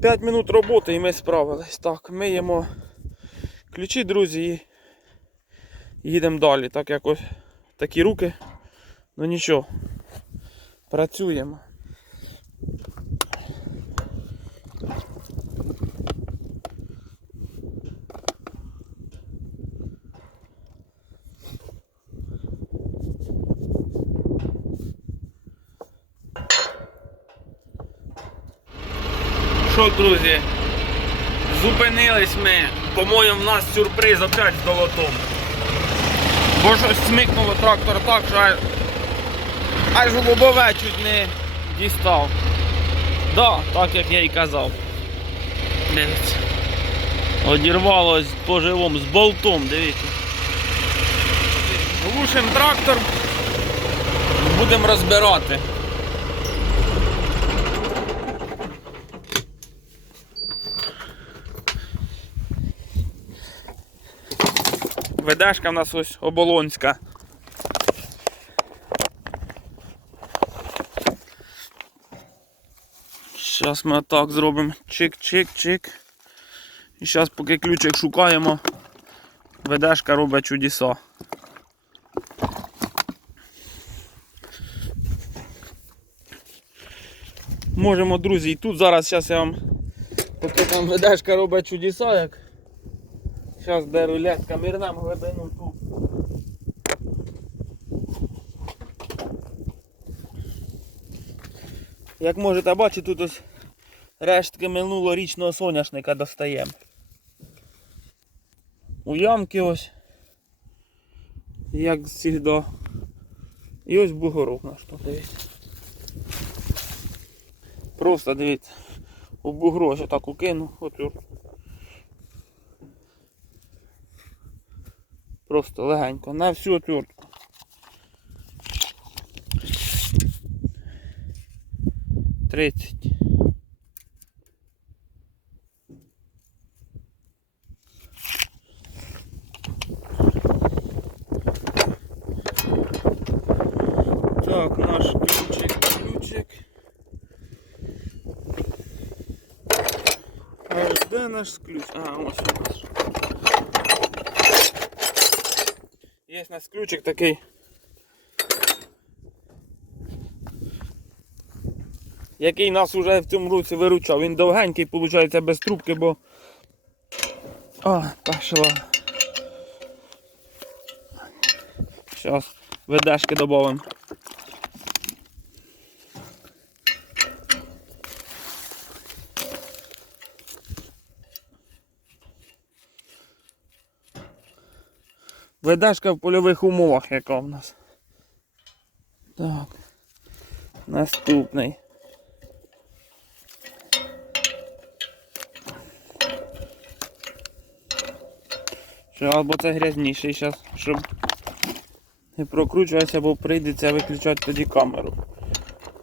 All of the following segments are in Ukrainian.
5 минут роботи і ми справились. Так, миємо ключі, друзі, і їдемо далі. Так якось такі руки. Ну нічого. Працюємо. Що, друзі? Зупинились ми. По-моєму, в нас сюрприз опять з долотом. Бо щось смикнуло трактор так, що аж, аж лобове чуть не дістав. Да, так як я і казав. Дивіться. Одірвалось по живому з болтом, дивіться. Глушим трактор. Будемо розбирати. Ведешка в нас ось оболонська. Зараз ми отак зробимо чик-чик-чик. І зараз поки ключик шукаємо, ведешка робить чудеса. Можемо, друзі, і тут зараз зараз я вам поки там ведешка робить чудеса, як Зараз де рулетка мирнем глибину ту. Як можете бачити, тут ось рештки минулорічного соняшника достаємо. У ямки ось. Як завжди. І ось бугорок наш тут дивіться. Просто дивіться. У бугро ось так укину, отут. Просто легенько, на всю отвертку. Тридцять. Так, наш ключик, ключик. А де наш ключ? А, ось у нас. Є у нас ключик такий. Який нас уже в цьому році виручав. Він довгенький, виходить, без трубки, бо... О, пішла. Зараз ведешки додамо. Ведешка в польових умовах, яка в нас. Так. Наступний. Що, або це грязніший зараз, щоб не прокручуватися, бо прийдеться виключати тоді камеру.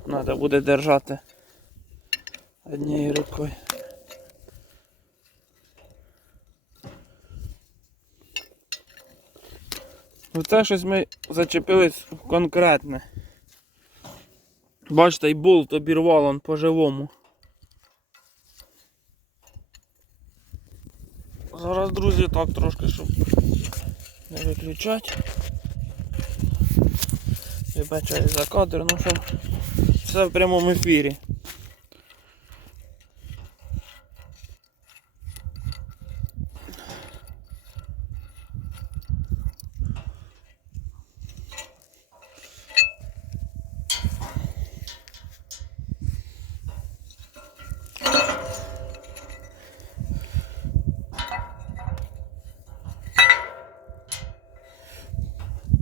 Треба буде держати однією рукою. Оце щось ми зачепились конкретне. Бачите, і болт обірвав он по-живому. Зараз, друзі, так трошки, щоб не виключати. Вибачаю за кадр, ну щоб все в прямому ефірі.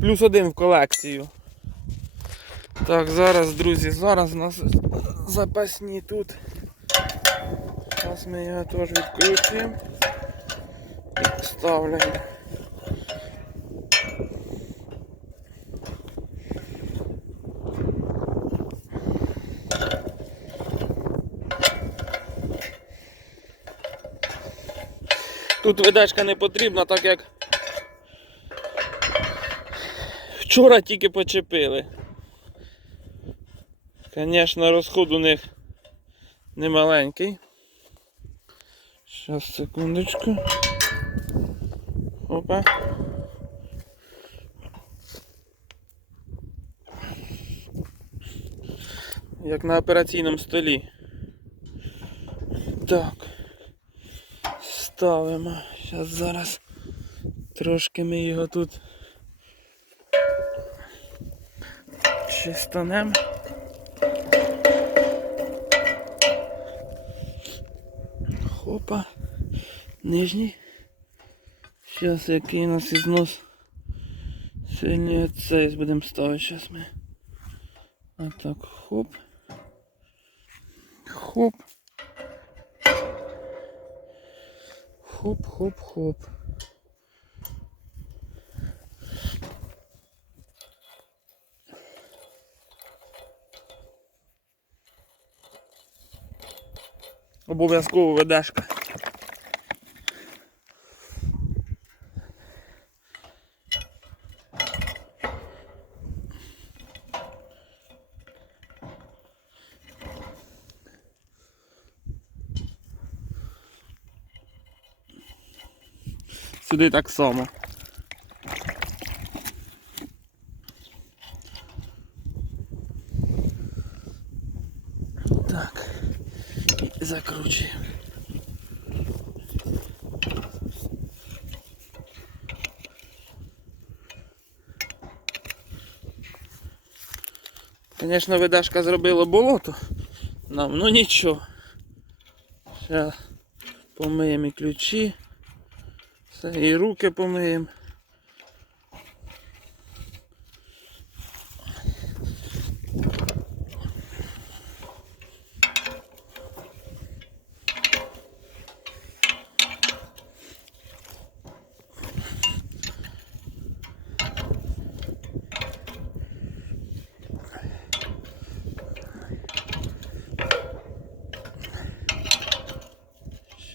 Плюс один в колекцію. Так, зараз, друзі, зараз у нас запасні тут. Зараз ми його теж відключимо і. Тут видачка не потрібна, так як вчора тільки почепили. Звісно, розход у них немаленький. Сейчас, секундочку. Опа. Як на операційному столі. Так. Ставимо. Зараз зараз трошки ми його тут чистанемо. Хопа. Нижній. Зараз який у нас ізнос сильний оцей будемо ставити. Зараз ми. Отак, хоп. Хоп. Хоп-хоп-хоп. Обов'язково ведешка. Сюди так само. Так. І закручуємо. Звісно, видашка зробила болото нам, ну нічого. Зараз помиємо і ключі. Все, і руки помиємо.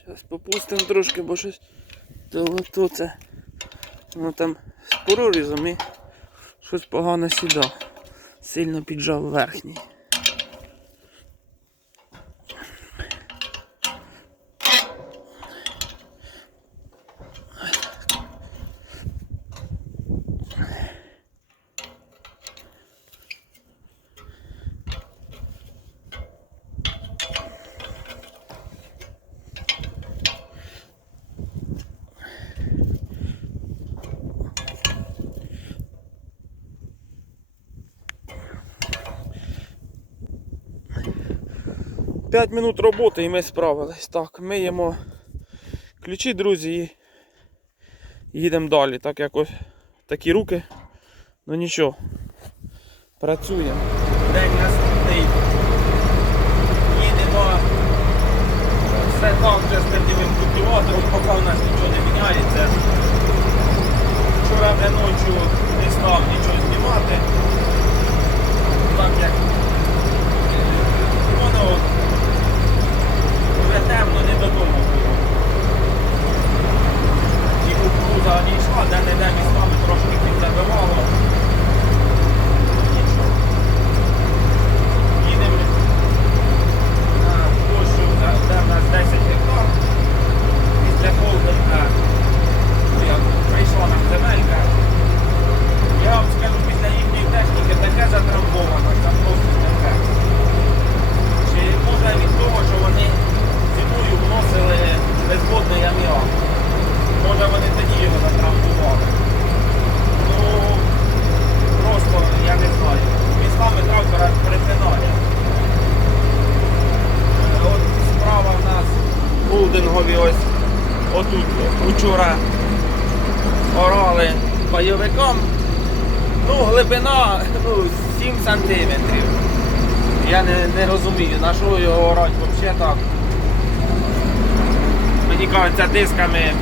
Зараз попустимо трошки, бо щось то, то це воно там з прорізом і щось погано сідав. Сильно піджав верхній. П'ять минут роботи і ми справились. Так, миємо ключі, друзі, і їдемо далі. Так якось такі руки. Ну нічого. Працюємо. День наступний. Їдемо. Все так вже з тим культиватором, поки у нас нічого не міняється. Вчора вже ночі не став нічого знімати. Так як воно вже темно, не додому було. І кукуруза дійшла, де не де містами трошки підзабивало. Нічого. Їдемо на площу, де де в нас 10 гектар. Після холдинга, ну як прийшла нам земелька. Я вам скажу, після їхньої техніки таке затрамбовано, це просто таке. Чи може від того, що вони зимою вносили безводний аміак? Може вони тоді його затрамбували? Ну просто я не знаю. Містами трактора припинає. От справа в нас холдингові ось отут учора орали пайовиком. Ну, глибина ну, 7 сантиметрів. Я не, не розумію, на що його орати взагалі так. Мені кажеться, дисками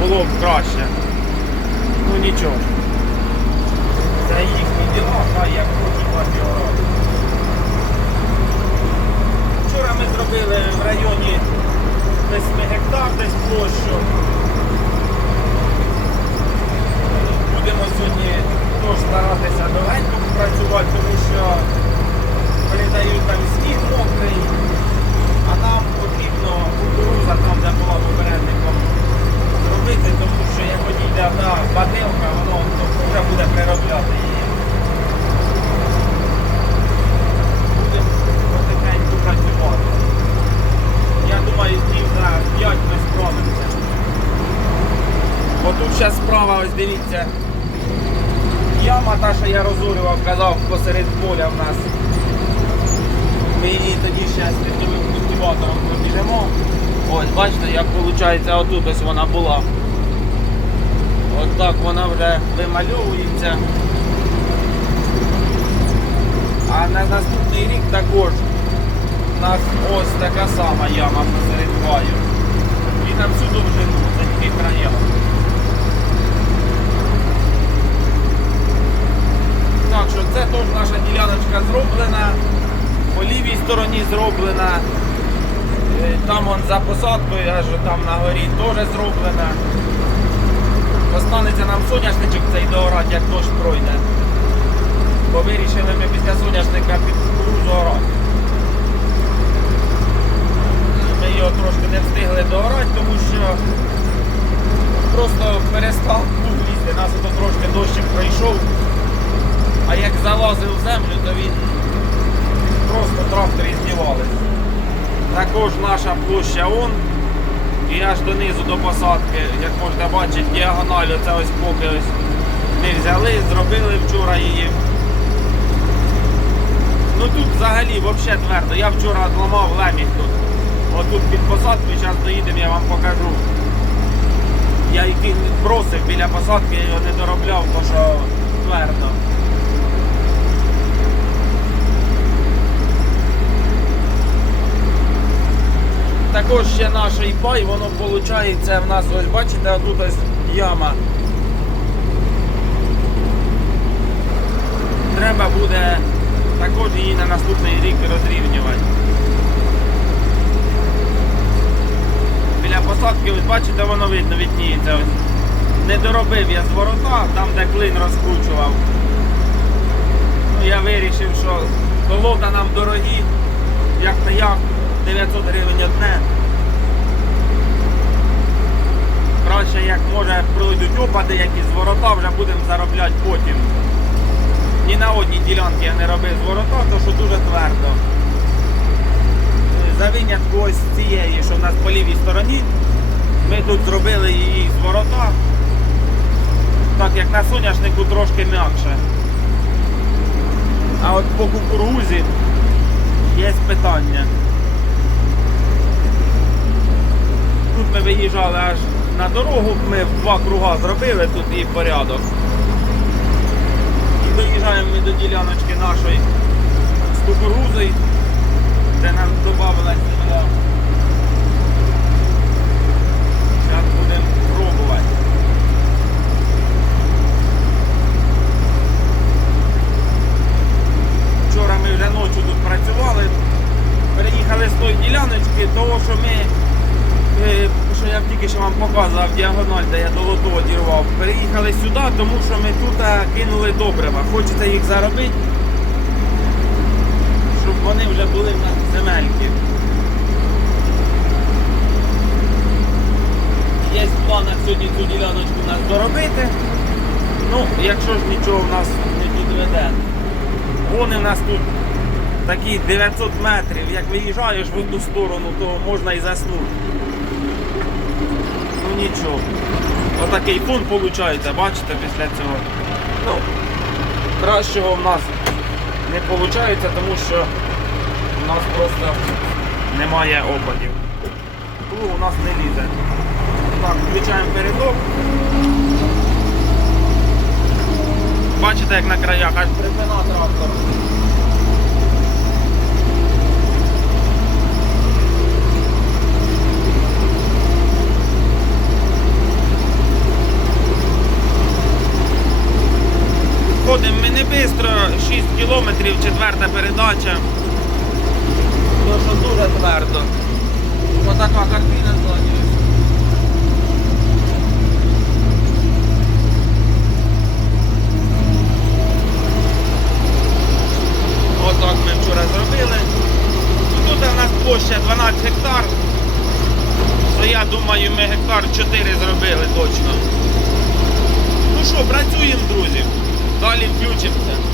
було б краще. Ну нічого. Це їхні діла, хай як хочуть вас орати. Вчора ми зробили в районі 8 гектар десь площу. Будемо сьогодні теж старатися довгенько працювати, тому що передають там сніг мокрий, а нам потрібно кукурузу та, що я розурював, казав посеред поля в нас. Ми її тоді ще з літовим культиватором пробіжемо. Ось, бачите, як виходить, отут ось вона була. От так вона вже вимальовується. А на наступний рік також у нас ось така сама яма посеред гаю. І на всю довжину, за тільки края. Це теж наша діляночка зроблена, по лівій стороні зроблена, Е, там он за посадкою, аж там на горі теж зроблена. Останеться нам соняшничок цей доорати, як дощ пройде. Бо вирішили ми після соняшника під кукурузу орати. Ми його трошки не встигли доорати, тому що просто перестав лізти. Нас ото трошки дощик пройшов. Залазив в землю, то він просто трактори здівались. Також наша площа он. І аж донизу до посадки, як можете бачити, діагональ, оце ось поки ось ми взяли, зробили вчора її. Ну тут взагалі взагалі твердо. Я вчора зламав леміг тут. Отут під посадкою, зараз доїдемо, я вам покажу. Я який бросив біля посадки, я його не доробляв, тому що твердо. Також ще наш пай, воно виходить, в нас ось бачите, отут ось яма. Треба буде також її на наступний рік розрівнювати. Біля посадки, ось бачите, воно видно, відніється. Не доробив я з ворота, там де клин розкручував. Ну, я вирішив, що колода нам дорогі, як не як, 900 гривень одне. Краще, як може пройдуть опади, якісь з ворота, вже будемо заробляти потім. Ні на одній ділянці я не робив з ворота, тому що дуже твердо. За винятку ось цієї, що в нас по лівій стороні, ми тут зробили її з ворота, так як на соняшнику трошки м'якше. А от по кукурузі є питання. Тут ми виїжджали аж на дорогу, ми два круга зробили тут і порядок. І доїжджаємо ми до діляночки нашої з кукурузою, де нам додавалася земля. Зараз будемо пробувати. Вчора ми вже ночі тут працювали, переїхали з тої діляночки, того що ми, е, що я тільки що вам показував діагональ, де я до лоту одірвав, переїхали сюди, тому що ми тут е, кинули добрива. Хочеться їх заробити, щоб вони вже були в нас земельки. Є в планах сьогодні цю діляночку нас доробити. Ну, якщо ж нічого в нас не підведе. Вони в нас тут такі 900 метрів. Як виїжджаєш в одну сторону, то можна і заснути. Ну нічого. Отакий фон виходить, бачите, після цього. Ну, кращого в нас не виходить, тому що у нас просто немає опадів. Плуг у нас не лізе. Так, включаємо передок. Бачите, як на краях аж припина трактор. Ходимо ми не швидко, 6 кілометрів, четверта передача. То що дуже твердо. Отака картина ззаді. Отак ми вчора зробили. Тут у нас площа 12 гектар. То я думаю, ми гектар 4 зробили точно. Ну що, працюємо, друзі. Далі включимося.